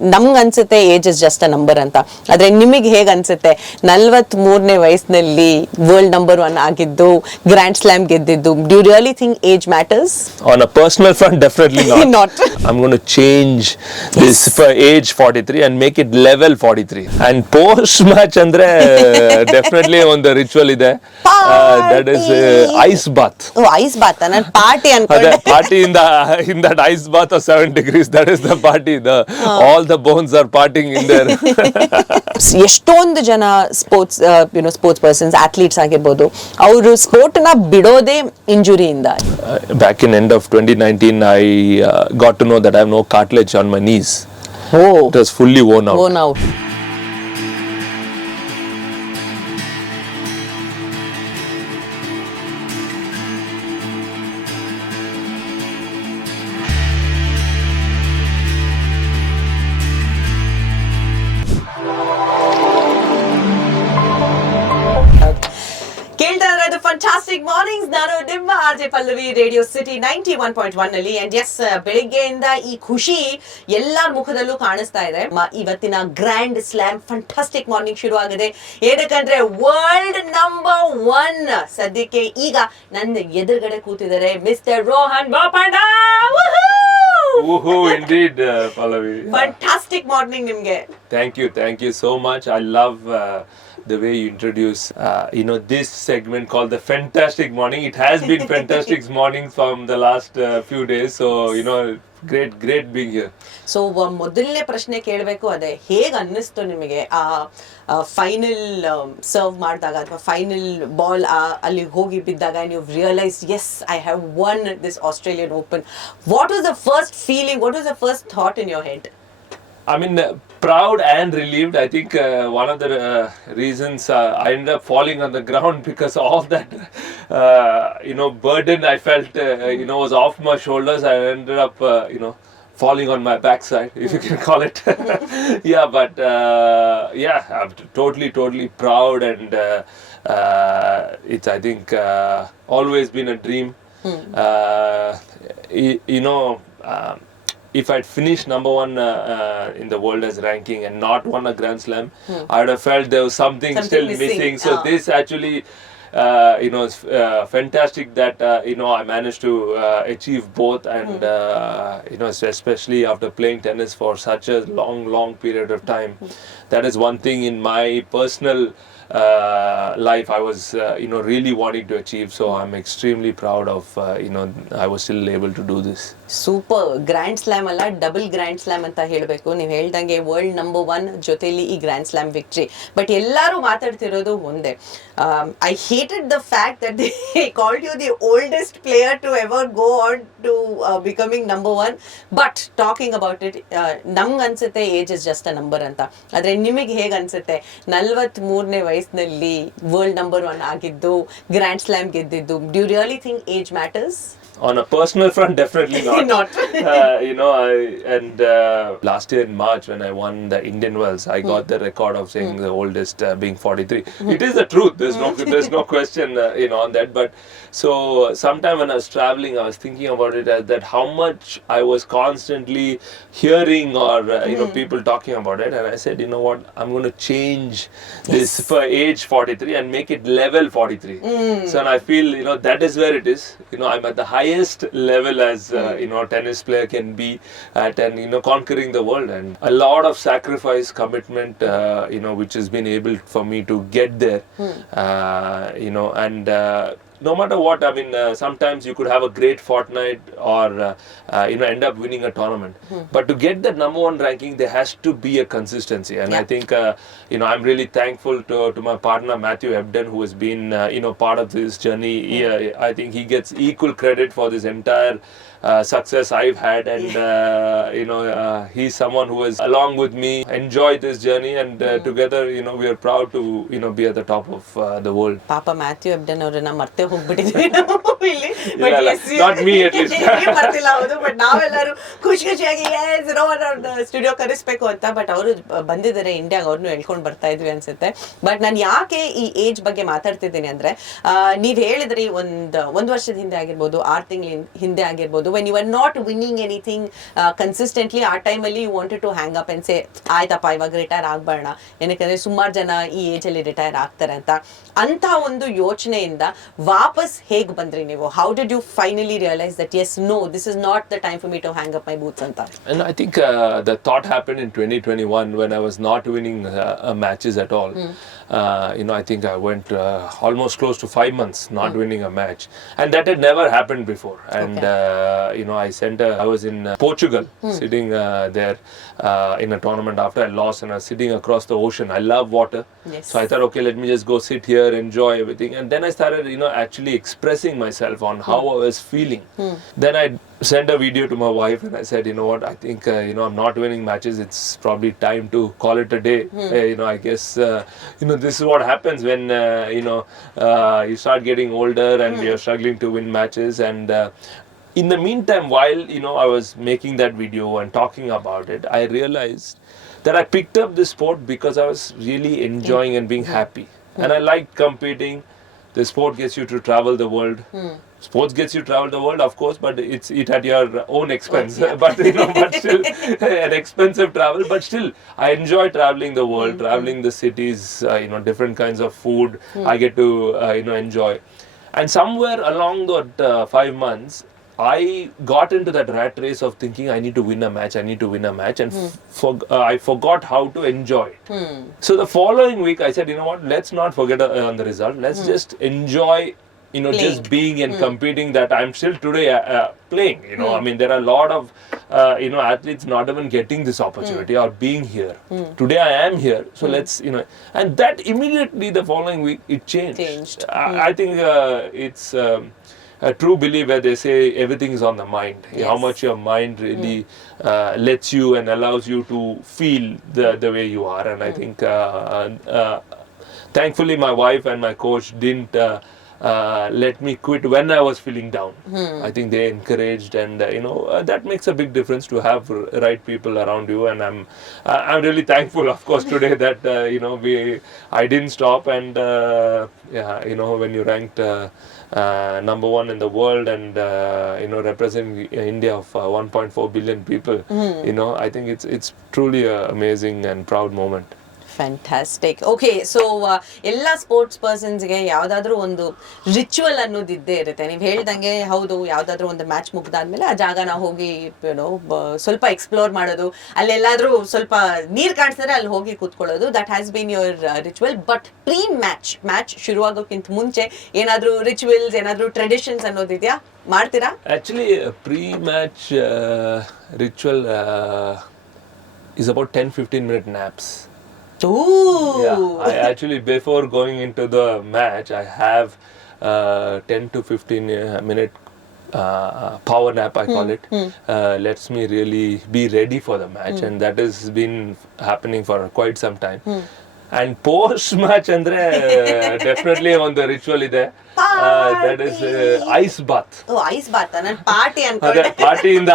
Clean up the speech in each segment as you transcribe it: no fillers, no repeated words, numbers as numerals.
ನಮ್ಗೆ ಅನ್ಸುತ್ತೆ age is just a number ಅಂತ, ಆದ್ರೆ ನಿಮಗೆ ಹೇಗೆ ಅನ್ಸುತ್ತೆ 43ನೇ ವಯಸ್ಸಿನಲ್ಲಿ ವರ್ಲ್ಡ್ ನಂಬರ್ 1 ಆಗಿದ್ದು, ಗ್ರ್ಯಾಂಡ್ ಸ್ಲಾಮ್ ಗೆದ್ದಿದ್ದು? Do you really think age matters? On a personal front, definitely not. Not. I'm going to change this for age 43 and make it level 43. And post match andre definitely on the ritual ide. That is ice bath. ಓ, ice bath ನಾನು party ಅನ್ಕೊಂಡೆ. Party in that ice bath of 7 degrees. That is the party. All the bones are partying in there. ಎಷ್ಟೊಂದು ಜನ sports persons, athletes ಆಗಿರ್ಬೋದು, ಅವರು sport ನ ಬಿಡೋದೇ ಇಂಜುರಿಯಿಂದ. Back in end of 2019, I got to know that I have no cartilage on my knees. Oh. It was fully worn out. Worn out. Fantastic mornings. ನಾನು ನಿಮ್ಮ RJ Pallavi, radio city 91.1 ನಲ್ಲಿ. And S, ಬೆಳಿಗ್ಗೆಯಿಂದ ಈ ಖುಷಿ ಎಲ್ಲರ ಮುಖದಲ್ಲೂ ಕಾಣಿಸ್ತಾ ಇದೆ. ಇವತ್ತಿನ ಗ್ರ್ಯಾಂಡ್ ಸ್ಲಾಮ್ ಫಂಟಾಸ್ಟಿಕ್ ಮಾರ್ನಿಂಗ್ ಶುರು ಆಗಿದೆ. ಏನಕ್ಕಂದ್ರೆ ವರ್ಲ್ಡ್ ನಂಬರ್ 1 ಸದ್ಯಕ್ಕೆ ಈಗ ನನ್ನ ಎದುರುಗಡೆ ಕೂತಿದ್ದಾರೆ mister Rohan Bopanna. Woohoo, indeed, Pallavi. Fantastic morning ನಿಮ್ಗೆ. Thank you so much. I love the way you introduce this segment called the Fantastic Morning. It has been fantastic mornings from the last few days, so great being here. So ಮೊದಲನೇ ಪ್ರಶ್ನೆ ಕೇಳಬೇಕು, ಅದೇ ಹೇಗೆ ಅನ್ನಿಸ್ತು ನಿಮಗೆ ಆ final serve ಮಾಡಿದಾಗ ಅಥವಾ ಫೈನಲ್ ಬಾಲ್ ಅಲ್ಲಿ ಹೋಗಿ ಬಿದ್ದಾಗ ನೀವು realise as I have won this Australian open? What was the first feeling, what was the first thought in your head? I mean, proud and relieved. I think one of the reasons I ended up falling on the ground because of that, burden I felt, was off my shoulders. I ended up, falling on my backside, if you can call it. Yeah, but I'm totally proud, and it's, I think, always been a dream. If I'd finished number 1 in the world as ranking and not won a Grand Slam, I would have felt there was something still missing. So this actually, it's fantastic that I managed to achieve both, and especially after playing tennis for such a long period of time. That is one thing in my personal life I was really wanting to achieve, so I'm extremely proud of I was still able to do this. Super. Grand slam ಅಲ್ಲ, double grand slam ಅಂತ ಹೇಳಬೇಕು. ನೀವು ಹೇಳ್ದಂಗೆ world number 1 ಜೊತೆಲಿ ಈ grand slam victory. But ಎಲ್ಲರೂ ಮಾತಾಡ್ತಿರೋದು ಒಂದೇ, I hated the fact that they called you the oldest player to ever go on to becoming number 1. But talking about it, ನಮ್ಗೆ ಅನ್ಸುತ್ತೆ age is just a number ಅಂತ, ಆದ್ರೆ ನಿಮಗೆ ಹೇಗೆ ಅನ್ಸುತ್ತೆ 43ನೇ ವಯಸ್ಸಿನಲ್ಲಿ ವರ್ಲ್ಡ್ ನಂಬರ್ 1 ಆಗಿದ್ದು, ಗ್ರ್ಯಾಂಡ್ ಸ್ಲಾಮ್ ಗೆದ್ದಿದ್ದು? Do you really think age matters? On a personal front, definitely not. Not. Last year in March when I won the Indian Wells, I got the record of saying the oldest being 43. It is the truth. There's no question on that. But so sometime when I was traveling, I was thinking about it as that how much I was constantly hearing or people talking about it, and I said, you know what, I'm going to change this for age 43 and make it level 43. So and I feel that is where it is. I'm at the highest level as tennis player can be at, and conquering the world, and a lot of sacrifice, commitment which has been able for me to get there. And no matter what, I mean, sometimes you could have a great fortnight or end up winning a tournament, but to get that number 1 ranking there has to be a consistency, and I think I'm really thankful to my partner Matthew Ebden, who has been part of this journey. I think he gets equal credit for this entire success I've had, and he's someone who has along with me enjoyed this journey, and together we are proud to be at the top of the world. ಪಾಪ Matthew Ebden ಅವರನ್ನ ಮರ್ತೆ ಹೋಗ್ಬಿಟ್ಟಿದ್ವಿ ನಾವು ಇಲ್ಲಿ. Not me at least. ಮರ್ತಿಲ್ಲ, ಹೌದು. But ನಾವೆಲ್ಲರೂ ಖುಷಿಯಾಗಿ studio ಕರೆಸ್ಬೇಕು ಅಂತ, but ಅವರು ಬಂದಿದ್ದಾರೆ ಇಂಡಿಯಾಗ, ಅವ್ರನ್ನೂ ಹೇಳ್ಕೊಂಡು ಬರ್ತಾ ಇದ್ವಿ ಅನ್ಸುತ್ತೆ. ಬಟ್ ನಾನು ಯಾಕೆ ಈ ಏಜ್ ಬಗ್ಗೆ ಮಾತಾಡ್ತಿದ್ದೀನಿ ಅಂದ್ರೆ, ನೀವ್ ಹೇಳಿದ್ರಿ ಒಂದು ವರ್ಷದ ಹಿಂದೆ ಆಗಿರ್ಬೋದು, 6 ತಿಂಗಳ ಹಿಂದೆ ಆಗಿರ್ಬೋದು, ಆಗಿರ್ಬೋದು, when you were not winning anything consistently, ಆ ಟೈಮಲ್ಲಿ you wanted to hang up and say ಆಯ್ತಪ್ಪ ಇವಾಗ ರಿಟೈರ್ ಆಗ್ಬೇಡ, ಏನಕ್ಕೆ ಸುಮಾರು ಜನ ಈ ಏಜಲ್ಲಿ ರಿಟೈರ್ ಆಗ್ತಾರೆ ಅಂತ ಒಂದು ಯೋಚನೆಯಿಂದ ವಾಪಸ್ ಹೇಗೆ ಬಂದ್ರಿ ನೀವು? How did you finally realise that yes, no, this is not the time for me to hang up my boots ಅಂತ? And I think the thought happened in 2021 when I was not winning matches at all. I think I went almost close to 5 months not winning a match, and that had never happened before. And I was in Portugal, sitting there in a tournament after I lost, and I was sitting across the ocean. I love water, so I thought, okay, let me just go sit here, enjoy everything. And then I started actually expressing myself on how I was feeling. Then I sent a video to my wife and I said, you know what, I think I'm not winning matches, it's probably time to call it a day. I guess this is what happens when you start getting older and you're struggling to win matches. And in the meantime, while I was making that video and talking about it, I realized that I picked up this sport because I was really enjoying and being happy, and I liked competing. The sport gets you to travel the world. Sports gets you travel the world, of course, but it at your own expense. But but still an expensive travel. But still, I enjoy traveling the world, traveling the cities. Different kinds of food I get to enjoy. And somewhere along that 5 months, I got into that rat race of thinking I need to win a match, and I forgot how to enjoy it. So the following week I said, you know what, let's not forget on the result. Let's just enjoy playing. Just being and competing, that I'm still today playing. I mean, there are a lot of athletes not even getting this opportunity or being here. Today I am here, so let's and that immediately the following week it changed. I think it's a true belief where they say everything is on the mind. Yes. How much your mind really lets you and allows you to feel the way you are. And I think thankfully my wife and my coach didn't let me quit when I was feeling down. I think they encouraged, and that makes a big difference to have right people around you. And I'm really thankful, of course, today that I didn't stop. And when you ranked number 1 in the world and representing India of 1.4 billion people, I think it's truly an amazing and proud moment. Fantastic. Okay, so ಎಲ್ಲ sports ಪರ್ಸನ್ಸ್ಗೆ ಯಾವುದಾದ್ರೂ ಒಂದು ritual ಅನ್ನೋದು ಇದ್ದೇ ಇರುತ್ತೆ. ನೀವು ಹೇಳ್ದಂಗೆ ಹೌದು, ಯಾವುದಾದ್ರೂ ಒಂದು ಮ್ಯಾಚ್ ಮುಗ್ದಾದ್ಮೇಲೆ ಆ ಜಾಗನ ಹೋಗಿ ಸ್ವಲ್ಪ ಎಕ್ಸ್ಪ್ಲೋರ್ ಮಾಡೋದು, ಅಲ್ಲೆಲ್ಲಾದ್ರೂ ಸ್ವಲ್ಪ ನೀರು ಕಾಣಿಸಿದ್ರೆ ಅಲ್ಲಿ ಹೋಗಿ ಕೂತ್ಕೊಳ್ಳೋದು, that has been your ritual. But pre match ಶುರುವಾಗೋಕ್ಕಿಂತ ಮುಂಚೆ ಏನಾದರೂ ರಿಚುವಲ್ಸ್, ಏನಾದರೂ ಟ್ರೆಡಿಷನ್ಸ್ ಅನ್ನೋದಿದೆಯಾ? ಮಾಡ್ತೀರಾ? Actually pre match ritual is about 10-15 minute naps. Ooh. Yeah, I actually, before going into the match, I have 10 to 15 minute power nap, I call it. Lets me really be ready for the match, and that has been happening for quite some time. And post match andre definitely on the ritual ide, that is ice bath. Oh, ice bath, nan party ankonde. Party in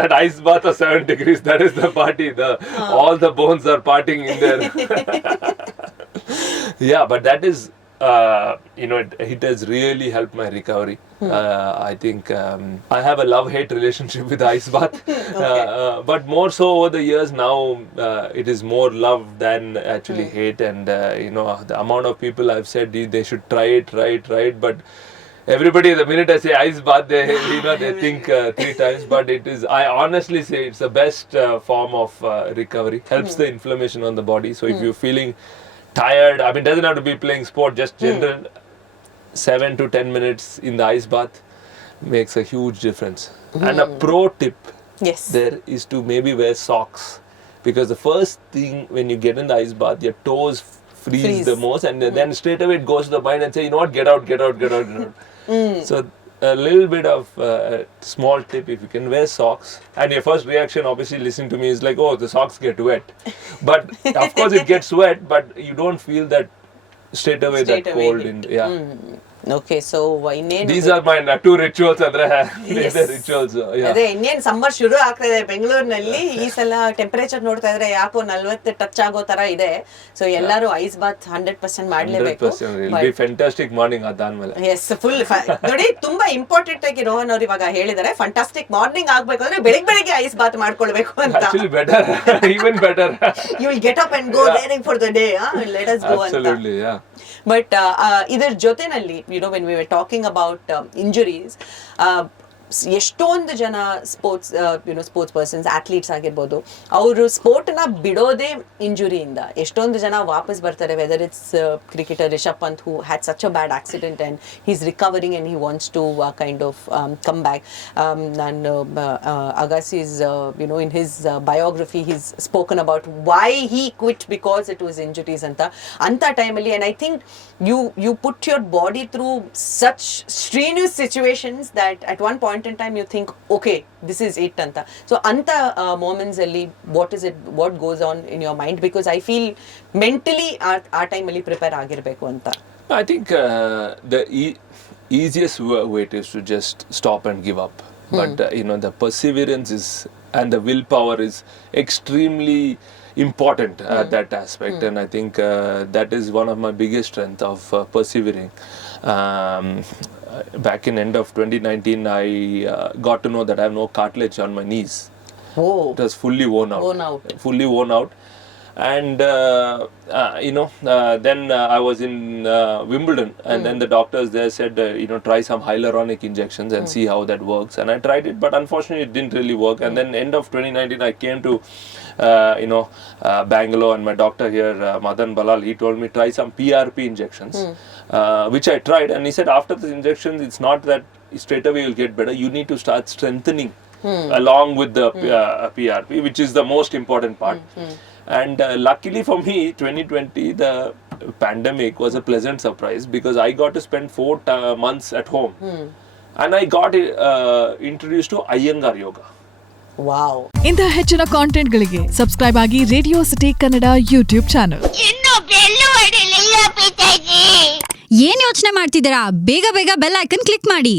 that ice bath of 7 degrees, that is the party. All the bones are partying in there. Yeah, but that is it has really helped my recovery. I think I have a love-hate relationship with ice bath. But more so over the years now, it is more love than actually hate. And the amount of people I've said they should try it, but everybody, the minute I say ice bath, they think 3 times. But I honestly say it's the best form of recovery. Helps the inflammation on the body. So if you're feeling tired, I mean, doesn't have to be playing sport, just general 7 to 10 minutes in the ice bath makes a huge difference. And a pro tip there is to maybe wear socks, because the first thing when you get in the ice bath, your toes freeze the most, and then straight away it goes to the mind and say, you know what, get out. So a little bit of small tip, if you can wear socks, and your first reaction obviously listening to me is like, oh, the socks get wet. But of course it gets wet, but you don't feel that straight away that cold. Okay so ಇನ್ನೇನು These are my two rituals ಅಂದ್ರೆ rituals. ಅದೇ ಇನ್ನೇನ್ summer ಶುರು ಆಗ್ತಾ ಇದೆ ಬೆಂಗಳೂರಿನಲ್ಲಿ. ಈ ಸಲ ಟೆಂಪರೇಚರ್ ನೋಡ್ತಾ ಇದ್ರೆ ಯಾಕೋ 40 ಟಚ್ ಆಗೋ ತರ ಇದೆ. ಸೊ ಎಲ್ಲರೂ ಐಸ್ ಬಾತ್ 100% ಮಾಡ್ಲೇಬೇಕು. ಫ್ಯಾಂಟಾಸ್ಟಿಕ್ ಮಾರ್ನಿಂಗ್ ಅದಾದ್ಮೇಲೆ ಎಸ್ ಫುಲ್ ನೋಡಿ ತುಂಬಾ ಇಂಪಾರ್ಟೆಂಟ್ ಆಗಿ ರೋಹನ್ ಅವ್ರು ಇವಾಗ ಹೇಳಿದಾರೆ ಫ್ಯಾಂಟಾಸ್ಟಿಕ್ ಮಾರ್ನಿಂಗ್ ಆಗ್ಬೇಕು ಅಂದ್ರೆ ಬೆಳಿಗ್ಗೆ ಐಸ್ ಬಾತ್ ಮಾಡ್ಕೊಳ್ಬೇಕು ಅಂತ. Actually better, even better. You will get up and go daring for the day. Let us go. Absolutely, yeah. But ಇದರ ಜೊತೆನಲ್ಲಿ when we were talking about injuries, ಎಷ್ಟೊಂದು ಜನ ಸ್ಪೋರ್ಟ್ಸ್ ಸ್ಪೋರ್ಟ್ಸ್ ಪರ್ಸನ್ಸ್ ಅಥ್ಲೀಟ್ಸ್ ಆಗಿರ್ಬೋದು, ಅವರು ಸ್ಪೋರ್ಟ್ನ ಬಿಡೋದೇ ಇಂಜುರಿಯಿಂದ. ಎಷ್ಟೊಂದು ಜನ ವಾಪಸ್ ಬರ್ತಾರೆ, whether it's cricketer Rishabh Pant who had such a bad accident and he is recovering and he wants to kind of come back. ನಾನು Agassi's in his biography he's spoken about why he quit because it was injuries ಅಂತ ಟೈಮಲ್ಲಿ. And I think you put your body through such strenuous situations that at one point in time you think okay this is it anta. So anta moments alli what goes on in your mind, because I feel mentally our time alli prepare agirbeku anta. I think the easiest way is to just stop and give up. But the perseverance is and the willpower is extremely important at that aspect, and I think that is one of my biggest strength of persevering. Back in end of 2019 I got to know that I have no cartilage on my knees. It was fully worn out. And then I was in Wimbledon, and then the doctors there said try some hyaluronic injections and see how that works, and I tried it, but unfortunately it didn't really work. And then end of 2019 I came to Bangalore, and my doctor here Madan Balal, he told me try some PRP injections, which I tried, and he said after the injections it's not that straight away you'll get better, you need to start strengthening along with the PRP, which is the most important part. And luckily for me 2020 the pandemic was a pleasant surprise, because I got to spend 4 months at home, and I got introduced to Iyengar yoga. Wow. ಇಂಥ ಹೆಚ್ಚಿನ content ಗಳಿಗೆ subscribe ಆಗಿ radio city Kannada YouTube channel. ಏನ್ ಯೋಚನೆ ಮಾಡ್ತಿದ್ದೀರಾ? ಬೇಗ bell icon click ಮಾಡಿ.